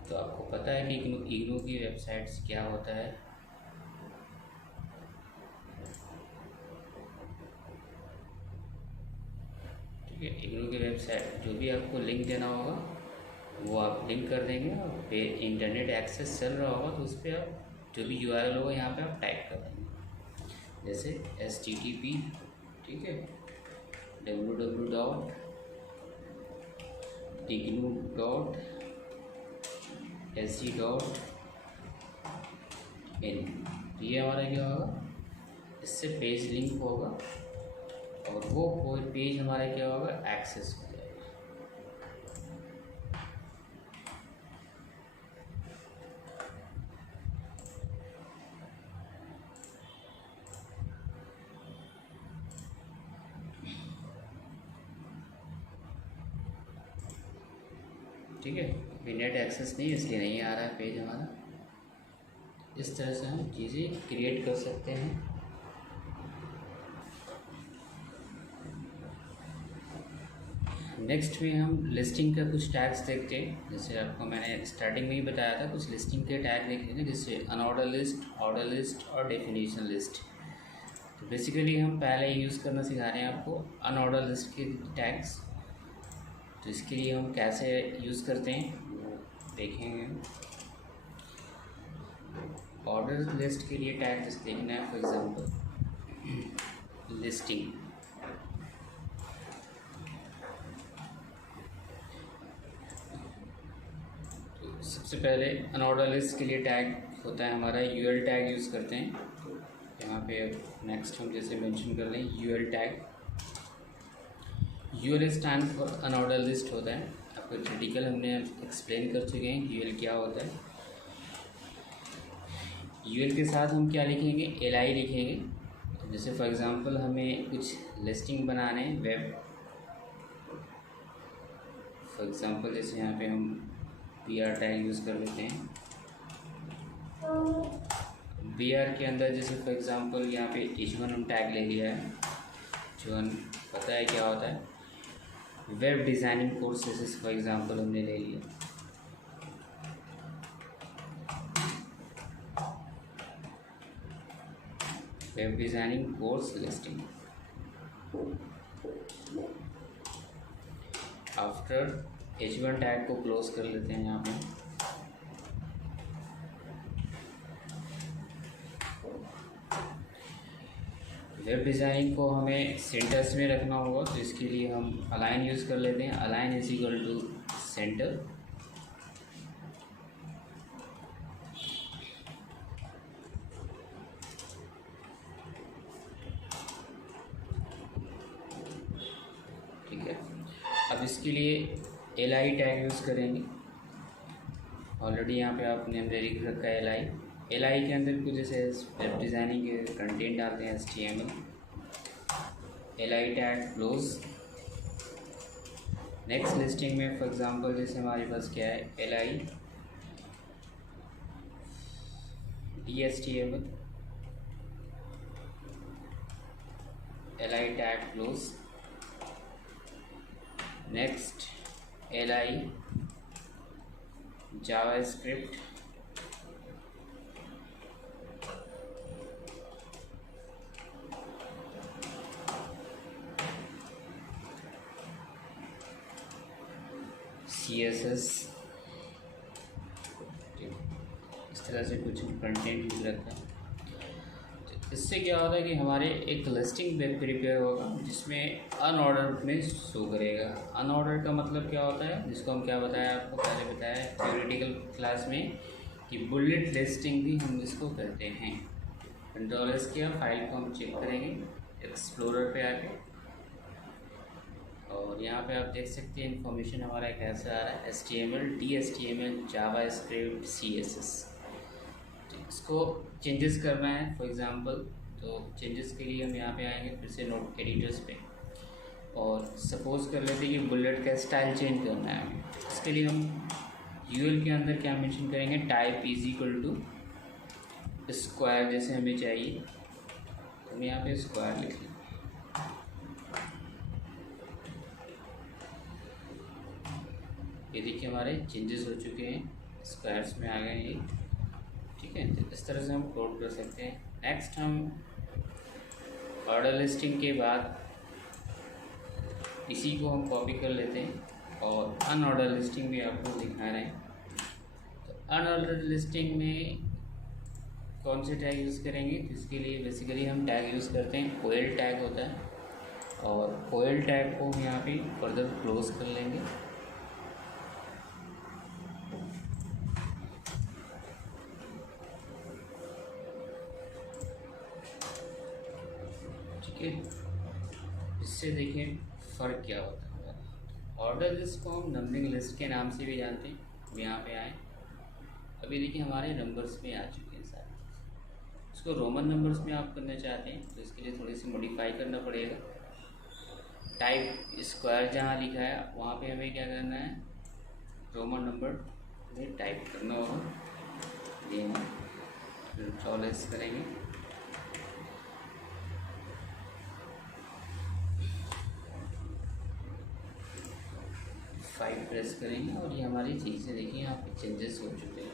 तो आपको पता है कि इग्नू की वेबसाइट्स क्या होता है। ठीक है, इग्नू की वेबसाइट जो भी आपको लिंक देना होगा वो आप लिंक कर देंगे और पे इंटरनेट एक्सेस चल रहा होगा तो उस पर आप जो भी URL होगा यहाँ पे आप टाइप कर देंगे, जैसे HTTP, ठीक है, www.ignu.sg.in। ये हमारा क्या होगा, इससे पेज लिंक होगा और वो पेज हमारा क्या होगा, एक्सेस हो जाएगा। ठीक है, अभी नेट एक्सेस नहीं है इसलिए नहीं आ रहा है पेज हमारा। इस तरह से हम चीज़ें क्रिएट कर सकते हैं। नेक्स्ट में हम लिस्टिंग का कुछ टैग्स देखते हैं। जैसे आपको मैंने स्टार्टिंग में ही बताया था, कुछ लिस्टिंग के टैग देख लेंगे, जैसे अनऑर्डर लिस्ट, ऑर्डर लिस्ट और डेफिनेशन लिस्ट। तो बेसिकली हम पहले यूज़ करना सिखा रहे हैं आपको अनऑर्डर लिस्ट के टैग्स। तो इसके लिए हम कैसे यूज़ करते हैं वो देखेंगे। ऑर्डर लिस्ट के लिए टैग जैसे देखना है, फॉर एग्जांपल लिस्टिंग। तो सबसे पहले अनऑर्डर लिस्ट के लिए टैग होता है हमारा UL टैग यूज़ करते हैं। यहाँ पे नेक्स्ट हम जैसे मेंशन कर लें UL tag. UL stand for unordered list होता है। आपको थ्योरेटिकल हमने एक्सप्लेन कर चुके हैं कि UL क्या होता है। UL के साथ हम क्या लिखेंगे, LI लिखेंगे। तो जैसे फॉर एग्जांपल हमें कुछ लिस्टिंग बनाने हैं वेब, फॉर एग्जांपल जैसे यहाँ पे हम BR टैग यूज़ कर लेते हैं। BR के अंदर जैसे फॉर एग्जांपल यहाँ पे H1 हम टैग ले लिया है। H1 पता है क्या होता है, web designing courses for example हमने ले लिया। Web designing course listing. After H1 tag को क्लोज कर लेते हैं यहाँ पे। वेब डिज़ाइनिंग को हमें सेंटर्स में रखना होगा, तो इसके लिए हम अलाइन यूज़ कर लेते हैं। Align is equal to centre. ठीक है, अब इसके लिए LI टैग यूज़ करेंगे। ऑलरेडी यहाँ पे आपने हमने लिख रखा है LI के अंदर कुछ जैसे वेब डिज़ाइनिंग के कंटेंट डालते हैं HTML। LI tag close. Next listing में फॉर एग्जांपल जैसे हमारे पास क्या है, LI DHTML, LI tag close. Next LI JavaScript, CSS। इस तरह से कुछ कंटेंट लिख रखा है। इससे क्या होता है कि हमारे एक लिस्टिंग प्रिपेयर होगा जिसमें अनऑर्डर में शो करेगा। अनऑर्डर का मतलब क्या होता है, जिसको हम क्या बताया आपको पहले बताया थ्योरेटिकल क्लास में कि बुलेट लिस्टिंग भी हम इसको कहते हैं। कंट्रोल किया, फाइल को हम चेक करेंगे एक्सप्लोरर पे आके, और यहाँ पे आप देख सकते हैं इन्फॉर्मेशन हमारा कैसा आ रहा है, HTML DHTML JavaScript CSS। इसको चेंजेस करना है फॉर एग्जांपल, तो चेंजेस के लिए हम यहाँ पे आएंगे फिर से नोट एडिटर्स पे, और सपोज कर लेते हैं कि बुलेट का स्टाइल चेंज करना है हमें। इसके लिए हम UL के अंदर क्या मेंशन करेंगे, type is equal to square जैसे हमें चाहिए, तो हम यहाँ पे स्क्वायर लिख लें। ये देखिए हमारे चेंजेस हो चुके हैं, स्क्वायर्स में आ गए ये। ठीक है, तो इस तरह से हम कोड कर सकते हैं। नेक्स्ट हम ऑर्डर लिस्टिंग के बाद इसी को हम कॉपी कर लेते हैं और अनऑर्डर लिस्टिंग भी आपको दिखा रहे हैं। तो अनऑर्डर लिस्टिंग में कौन से टैग यूज़ करेंगे, तो इसके लिए बेसिकली हम टैग यूज़ करते हैं, कोयल टैग होता है, और कोयल टैग को हम यहाँ पे फर्दर क्लोज कर लेंगे। इससे देखिए फ़र्क क्या होता है। ऑर्डर लिस्ट को हम नंबरिंग लिस्ट के नाम से भी जानते हैं। हम यहाँ पे आए, अभी देखिए हमारे नंबर्स में आ चुके हैं सारे। इसको रोमन नंबर्स में आप करना चाहते हैं तो इसके लिए थोड़ी सी मॉडिफाई करना पड़ेगा। टाइप स्क्वायर जहाँ लिखा है वहाँ पे हमें क्या करना है, रोमन नंबर में टाइप करना होगा। ये हम कंट्रोल-S करेंगे, फाइव प्रेस करेंगे, और ये हमारी चीज़ें देखिए यहाँ पे चेंजेस हो चुके हैं।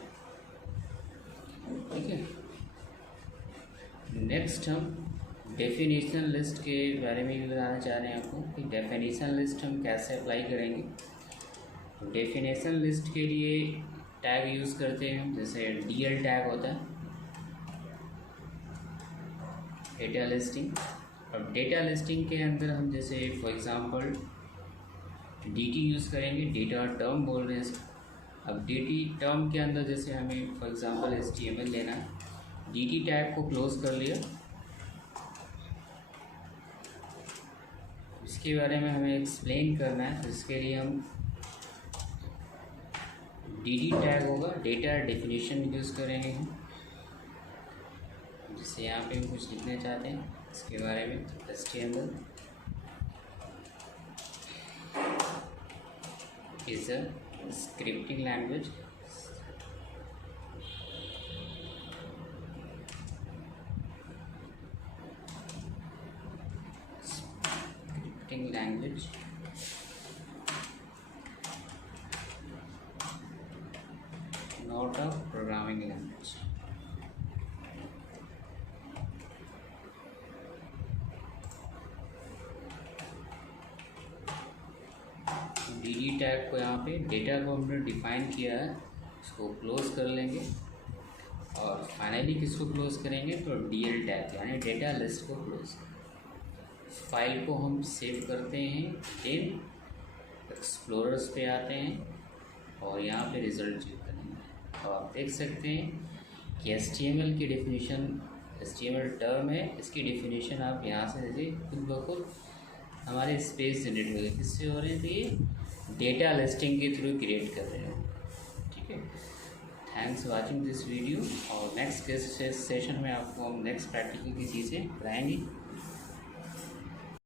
ठीक है, नेक्स्ट हम डेफिनेशन लिस्ट के बारे में भी बताना चाह रहे हैं आपको कि डेफिनेशन लिस्ट हम कैसे अप्लाई करेंगे। तो डेफिनेशन लिस्ट के लिए टैग यूज़ करते हैं, जैसे DL टैग होता है, डेटा लिस्टिंग। और डेटा लिस्टिंग के अंदर हम जैसे फॉर एग्ज़ाम्पल DT यूज़ करेंगे, डेटा टर्म बोल रहे हैं। अब DT टर्म के अंदर जैसे हमें फॉर एग्ज़ाम्पल HTML लेना है, DT टैग को क्लोज कर लिया। इसके बारे में हमें एक्सप्लेन करना है, तो इसके लिए हम DD टैग होगा, डेटा डेफिनेशन यूज़ करेंगे हम, जैसे यहाँ पे हम कुछ लिखना चाहते हैं इसके बारे में। HTML is a scripting language not a programming language. DD tag को यहाँ पे डेटा को हमने डिफाइन किया है, उसको क्लोज कर लेंगे और फाइनली किसको क्लोज करेंगे तो DL टैग यानी डेटा लिस्ट को क्लोज। फाइल को हम सेव करते हैं, देन एक्सप्लोरर्स पे आते हैं और यहाँ पे रिजल्ट चेक करेंगे और आप देख सकते हैं कि HTML की डेफिनेशन, HTML टर्म है, इसकी डेफिनेशन आप यहाँ से देखिए खुद ब खुद हमारे स्पेस जनरेट हो गए। किससे हो रहे हैं तो ये डेटा लिस्टिंग के थ्रू क्रिएट कर रहे हैं। ठीक है, थैंक्स वाचिंग दिस वीडियो और नेक्स्ट सेशन में आपको हम नेक्स्ट प्रैक्टिकल की चीज़ें बताएंगे।